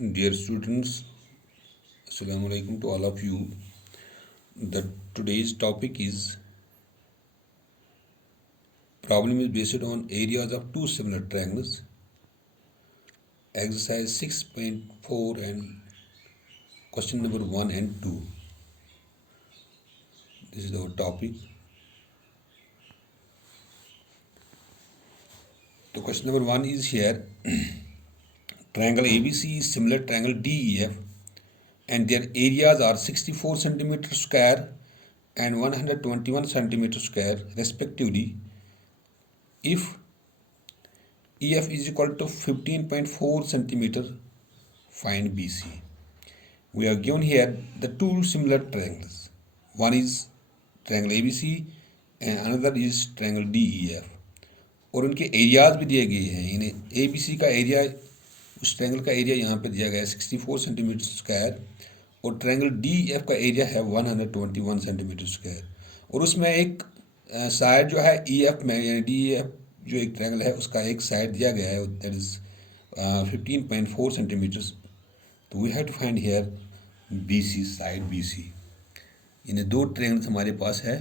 Dear students, Assalamu alaikum to all of you. The today's topic is problem is based on areas of two similar triangles. Exercise 6.4 and question number 1 and 2. This is our topic. So question number 1 is here. Triangle ABC is similar triangle DEF and their areas are 64 centimeter square and 121 centimeter square respectively. If EF is equal to 15.4 centimeter, find BC. We are given here the two similar triangles. One is triangle ABC and another is triangle DEF. और उनके areas भी दिए गए हैं. यानी ABC का area, उस triangle का एरिया यहाँ पे दिया गया है 64 सेंटीमीटर स्क्वायर और ट्रायंगल DEF का एरिया है 121 सेंटीमीटर स्क्वायर. और उसमें एक साइड जो है EF में, यानी DEF जो एक ट्रायंगल है उसका एक साइड दिया गया है, दैट इज 15.4 सेंटीमीटर्स. तो we have to find here BC, side BC. यानी दो ट्रायंगल्स हमारे पास है.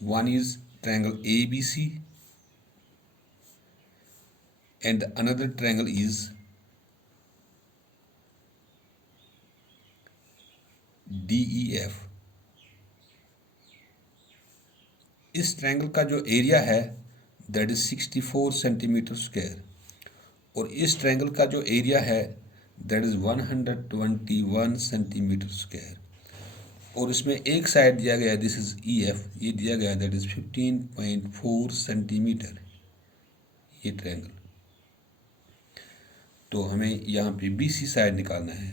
One is triangle ABC and another triangle is DEF. इस ट्रायंगल का जो एरिया है दैट इज 64 सेंटीमीटर स्क्वायर और इस ट्रायंगल का जो एरिया है दैट इज 121 सेंटीमीटर स्क्वायर. और इसमें एक साइड दिया गया है, दिस इज EF, ये दिया गया है दैट इज 15.4 सेंटीमीटर ये ट्रायंगल. तो हमें यहाँ पे BC साइड निकालना है.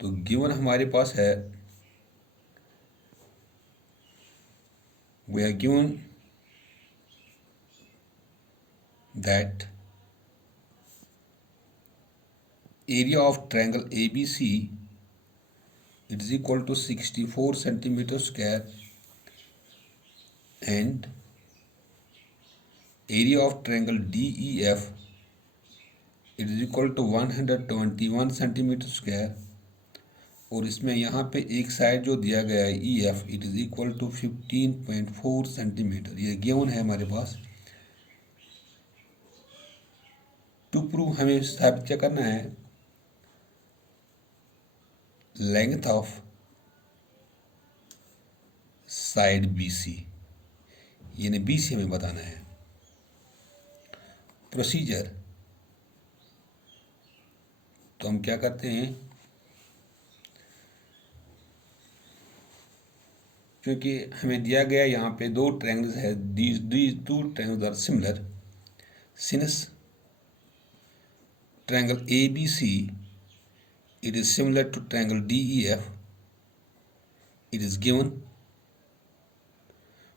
तो गिवन हमारे पास है, we are given that area of triangle ABC it is equal to 64 centimeter square and area of triangle DEF it is equal to 121 centimetre square. और इसमें यहाँ पे एक साइड जो दिया गया है EF it is equal to 15.4 centimetre. ये गिवन है हमारे पास. टू प्रूव हमें साबित क्या करना है, लेंथ ऑफ साइड BC, यानी BC हमें बताना है. प्रोसीजर, तो हम क्या करते हैं, क्योंकि हमें दिया गया यहाँ पे दो ट्रायंगल्स है, these two triangles are similar. Since triangle ABC it is similar to triangle DEF, it is given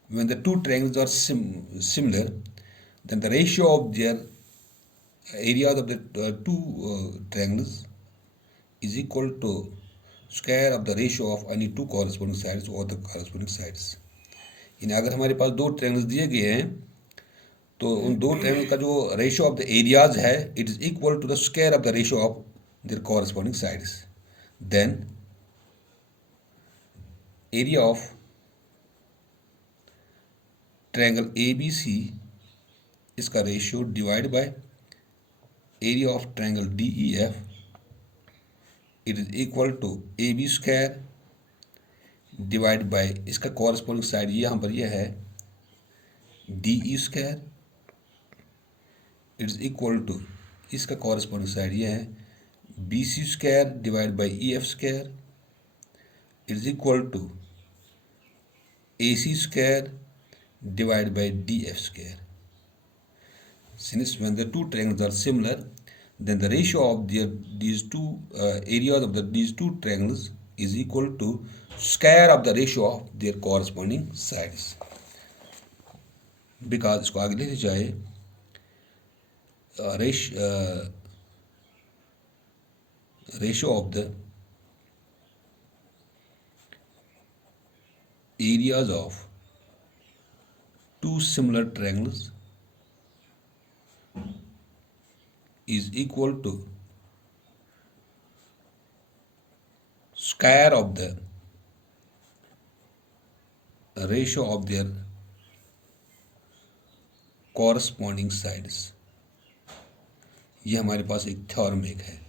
when the two triangles are similar, then the ratio of their areas of the two triangles is equal to square of the ratio of any two corresponding sides or the corresponding sides. यानी अगर हमारे पास दो triangles दिए गए हैं तो उन दो ट्रायंगल का जो रेशियो ऑफ द एरियाज है it is equal to the square of the ratio of their corresponding sides. Then area of triangle ABC इसका ratio divide by area of triangle DEF it is equal to AB square divide by इसका corresponding side यहाँ पर यह है DE square it is equal to इसका corresponding side यह है BC square divide by EF square it is equal to AC square divided by DF square. Since when the two triangles are similar, then the ratio of these two areas of these two triangles is equal to square of the ratio of their corresponding sides. Because इसको आगे लेते जाए ratio of the areas of two similar triangles is equal to square of the ratio of their corresponding sides। ये हमारे पास एक theorem एक है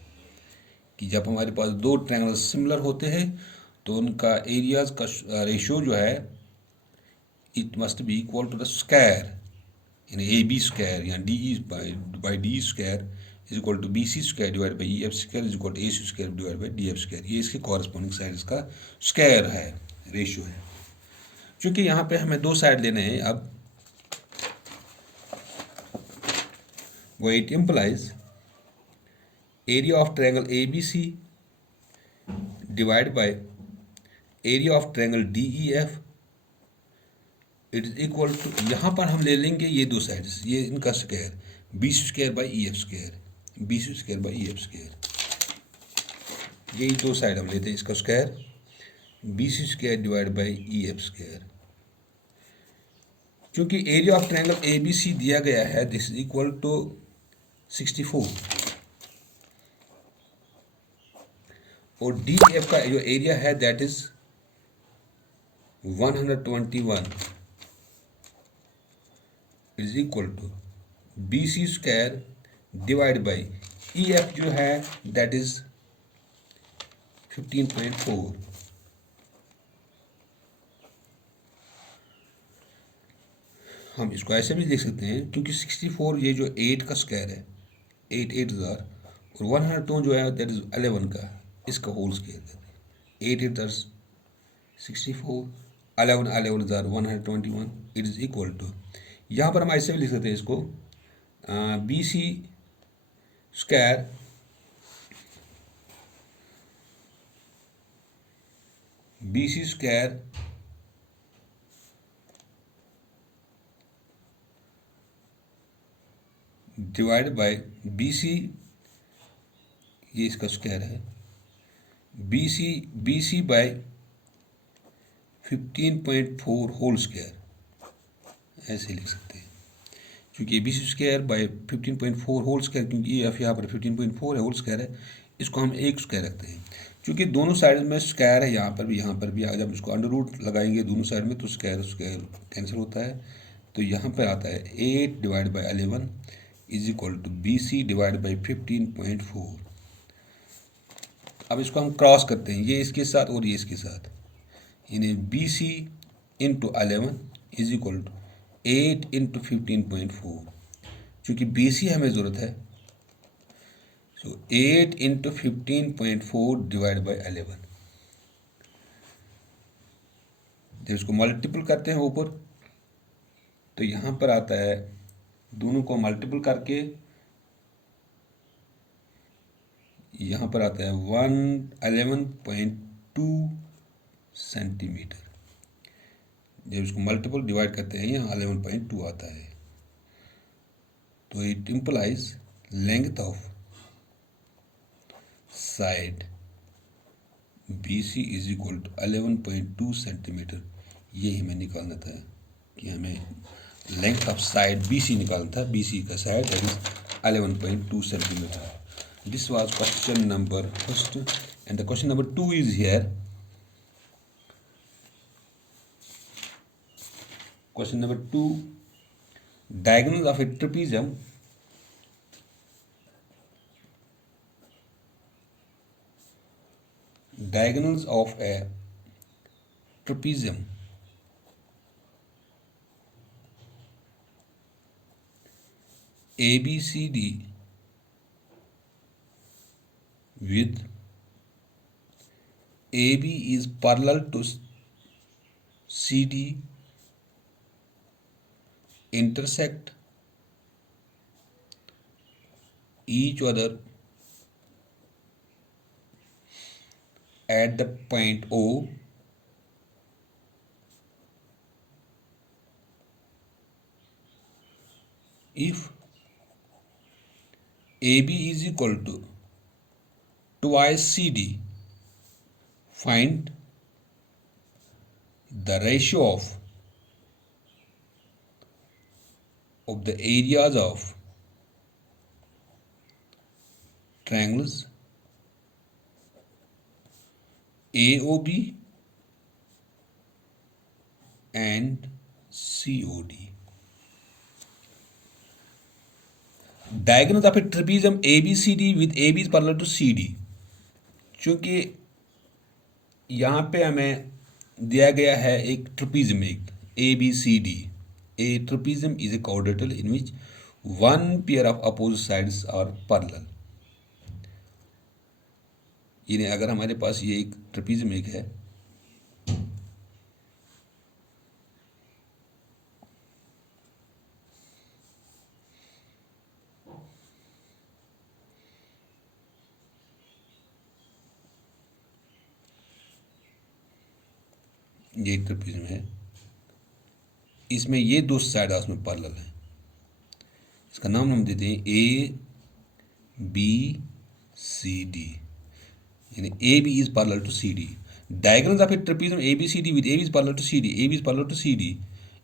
कि जब हमारे पास दो ट्रायंगल सिमिलर होते हैं तो उनका एरियाज का रेशियो जो है it must be equal to the square in A B square या D E by D square is equal to B C square divide by E F square is equal to A C square divide by D F square. ये इसके corresponding side इसका square है, ratio है। क्योंकि यहाँ पे हमें दो साइड लेने हैं अब, वो it implies area of triangle A B C divide by area of triangle D E F it is equal to, यहाँ पर हम ले लेंगे ये दो साइड्स, ये इनका square B square by E F square, B square by E F square, यही दो साइड हम लेते हैं इसका square B square divide by E F square. क्योंकि area of triangle A B C दिया गया है दिस इज इक्वल टू 64 और डी एफ का जो एरिया है that is 121 is equal to B C square divide by E F जो है दैट इज 15.4। हम इसको ऐसे भी लिख सकते हैं क्योंकि 64 ये जो 8 का स्क्वायर है 8 8,000 और 102 जो है दैट इज 11 का, इसका होल स्क्वायर करते हैं 8 8 64 11 11,000 121 इट इज इक्वल टू, यहाँ पर हम ऐसे भी लिख सकते हैं इसको B C square divide by B C, ये इसका स्क्वायर है B C by 15.4 whole square, ऐसे लिख सकते हैं क्योंकि B C square by 15.4 whole square, क्योंकि एफ यहाँ पर 15.4 है होल स्क्वायर है, इसको हम एक स्क्वायर रखते हैं क्योंकि दोनों साइड में स्क्वायर है, यहाँ पर भी जब इसको अंडर रूट लगाएंगे दोनों साइड में तो स्क्वायर कैंसिल होता है, तो यहाँ पर आता है 8 divide by 11 is equal to B C divide by 15.4। अब इसको हम क्रॉस करते हैं, ये इसके साथ और ये इसके साथ, यानी B C into 11 is equal to 8 into 15.4, चूँकि बी सी हमें ज़रूरत है सो 8 इंटू 15.4 डिवाइड बाई 11। जब इसको मल्टीपल करते हैं ऊपर तो यहाँ पर आता है, दोनों को मल्टीपल करके यहाँ पर आता है 111.2 सेंटीमीटर। जब इसको मल्टीपल डिवाइड करते हैं यहाँ 11.2 आता है, तो it implies length of side B C is equal to 11.2 centimetre. ये हमें निकालना था कि हमें length of side B C निकालना था, बी सी का side that is 11.2 centimetre. This was question number first and the question number 2 is here. Question number 2, diagonals of a trapezium ABCD with AB is parallel to CD intersect each other at the point O if AB is equal to twice CD, find the ratio of the areas of triangles AOB and COD. Diagonals of a trapezium ABCD with AB is parallel to CD. चूंकि यहाँ पे हमें दिया गया है एक trapezium, एक ABCD. A trapezium is a quadrilateral in which one pair of opposite sides are parallel. यानी अगर हमारे पास ये एक ट्रपीजियम एक है, ये एक ट्रपीजियम है, इसमें ये दो साइड आपस में पैरेलल हैं, इसका नाम हम देते हैं ABCD, यानी AB is parallel to CD. Diagonals of a trapezium ABCD with AB is parallel to CD, AB is parallel to CD,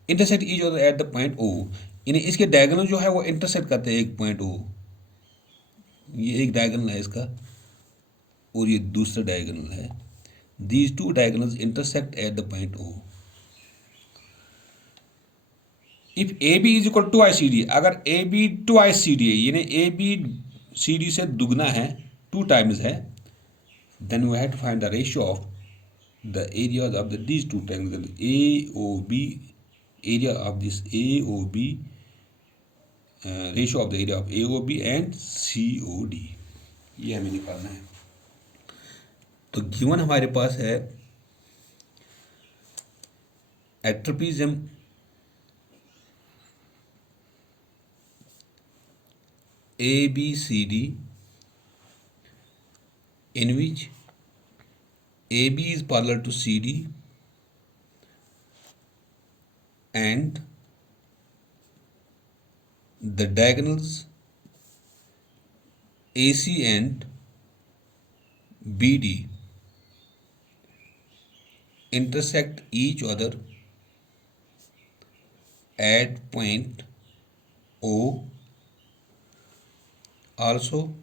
intersect each other at the point O. यानी इसके डायगोनल जो है वो इंटरसेक्ट करते हैं एक point O. ये एक डायगोनल है इसका और ये दूसरा डायगोनल है. These two diagonals intersect at the point O. If AB is equal to ICD, अगर AB twice CD है, यानी AB CD से दुगना है, 2 times है, then we have to find the ratio of the areas of these two triangles. AOB, area of this AOB, ratio of the area of AOB and COD, ये हमें निकालना है. तो गिवन हमारे पास है a trapezium ABCD in which AB is parallel to CD and the diagonals AC and BD intersect each other at point O. Also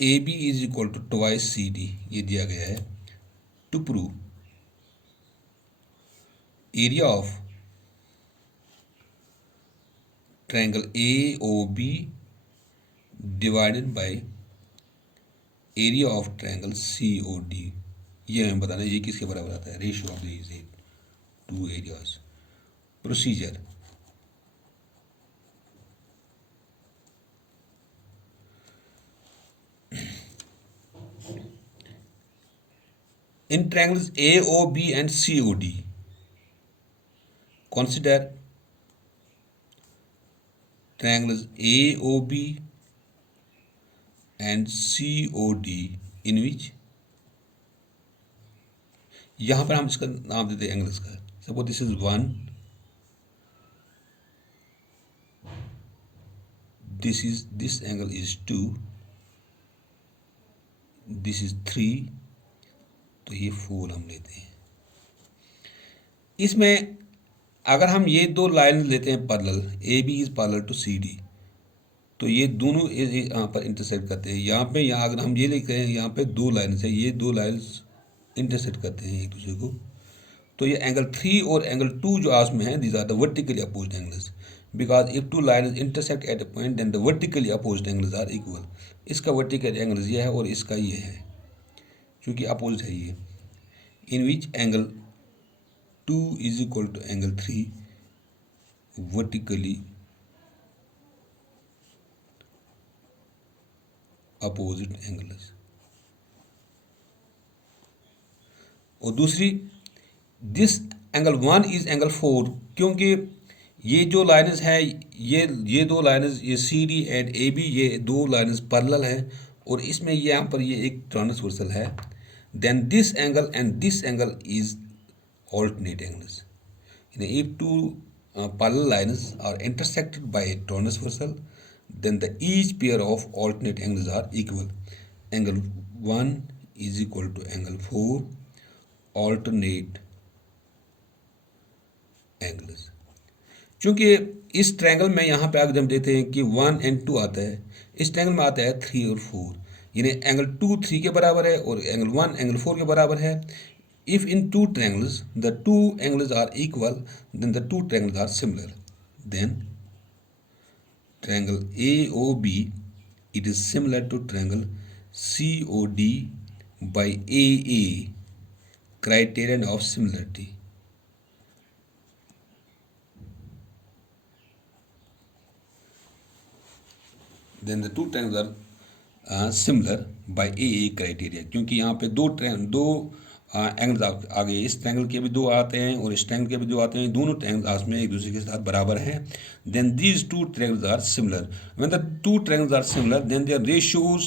AB is equal to twice CD, ये दिया गया है. To prove area of triangle AOB divided by area of triangle COD, ये हमें बताना है ये किसके बराबर आता है. Ratio of these to areas. Procedure. In triangles AOB and COD, consider triangles AOB and COD in which, यहाँ पर हम इसका नाम देते हैं एंगल्स का. Suppose this is 1, this angle is 2, this is 3, तो ये 4 हम लेते हैं. इसमें अगर हम ये दो लाइन लेते हैं parallel, AB is parallel to CD, तो ये दोनों यहाँ पर इंटरसेक्ट करते हैं. यहाँ अगर हम ये लिखते हैं, यहाँ पे दो लाइन्स है, ये दो लाइन्स इंटरसेक्ट करते हैं एक दूसरे को. तो ये एंगल 3 और एंगल 2 जो आपस में है, these are the vertically opposed angles. Because if two lines intersect at a point then the vertically opposed angles are equal. इसका वर्टिकल एंगल ये है और इसका ये है, क्योंकि अपोज्ड है ये. In which angle 2 is equal to angle 3 vertically opposite angles. और दूसरी, दिस एंगल 1 इज एंगल 4, क्योंकि ये जो लाइन्स है, ये दो लाइन्स, ये CD एंड AB, ये दो लाइन्स पैरेलल हैं और इसमें यहाँ पर ये एक ट्रांसवर्सल है. Then this angle and this angle is alternate angles. If two parallel lines are intersected by a transversal, then the each pair of alternate angles are equal. Angle 1 is equal to angle 4 alternate angles. चूंकि इस triangle में यहाँ पे अगर हम देते हैं कि 1 and 2 आता है, इस ट्रायंगल में आता है 3 और 4, यानी एंगल 2 3 के बराबर है और एंगल 1 एंगल 4 के बराबर है। If in two triangles the two angles are equal then the two triangles are similar, then triangle AOB, it is similar to triangle COD by AA, criterion of similarity. Then the two triangles are similar by AA criteria, क्योंकि यहाँ पे दो angles आ गए, इस triangle के भी दो आते हैं और इस ट्रायंगल के भी दो आते हैं, दोनों ट्रायंगल्स आपस में एक दूसरे के साथ बराबर हैं। Then these two triangles are similar, when the two triangles are similar then their ratios,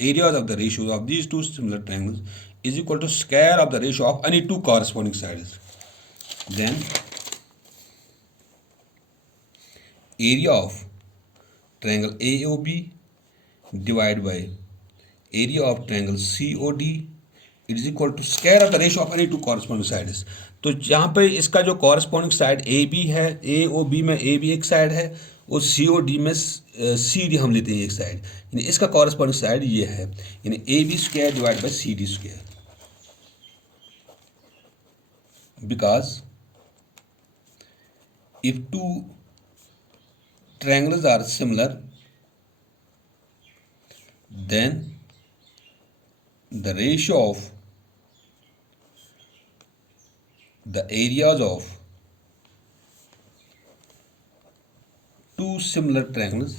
areas of the ratios of these two similar triangles is equal to square of the ratio of any two corresponding sides. Then area of triangle AOB divided by area of triangle COD, it is equal to square of the ratio of any two corresponding sides। तो यहाँ पे इसका जो corresponding side AB है, AOB में AB एक side है और COD में CD हम लेते हैं एक साइड, यानी इसका कॉरस्पॉन्डिंग साइड ये है, यानी AB square divide by CD square. Because if two triangles are similar then the ratio of the areas of two similar triangles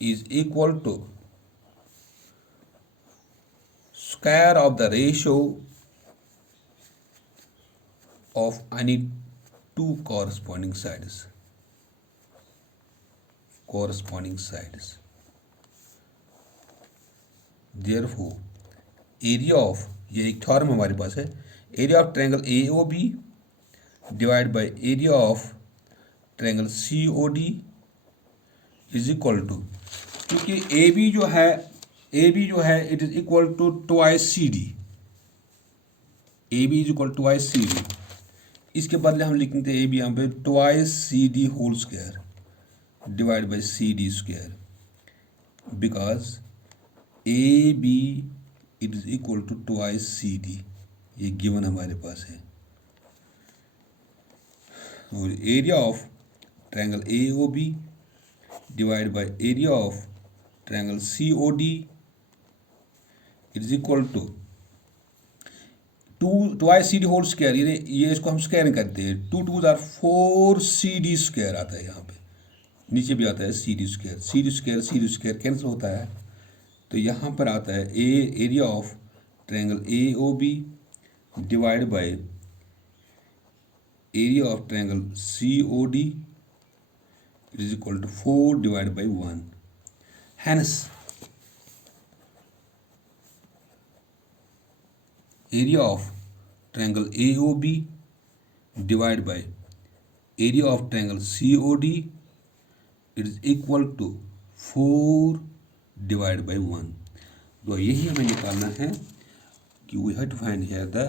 is equal to square of the ratio of any two corresponding sides। Therefore area of, ये एक theorem हमारे पास है, area of triangle AOB divide by area of triangle COD is equal to, क्योंकि AB जो है it is equal to twice CD, AB is equal to twice CD। इसके बदले हम लिखते हैं AB यहाँ पे twice CD whole square divide by CD square, because AB it is equal to twice CD, ये गिवन हमारे पास है। और area of triangle AOB divide by area of triangle COD it is equal to twice CD whole square, ये इसको हम square करते हैं, 2 2 आर 4 CD स्क्वायर आता है, यहाँ पे नीचे भी आता है CD स्क्वायर कैंसिल होता है, तो यहाँ पर आता है area of triangle AOB divide by area of triangle COD it is equal to 4 divide by 1। Hence area of triangle AOB divided by area of triangle COD it is equal to 4 divided by 1। तो यही हमें निकालना है कि we have to find here the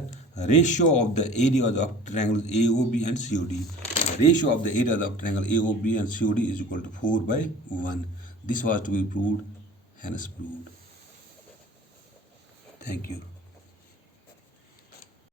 ratio of the areas of triangles AOB and COD। The ratio of the areas of triangle AOB and COD is equal to 4 by 1। This was to be proved, hence proved। Thank you।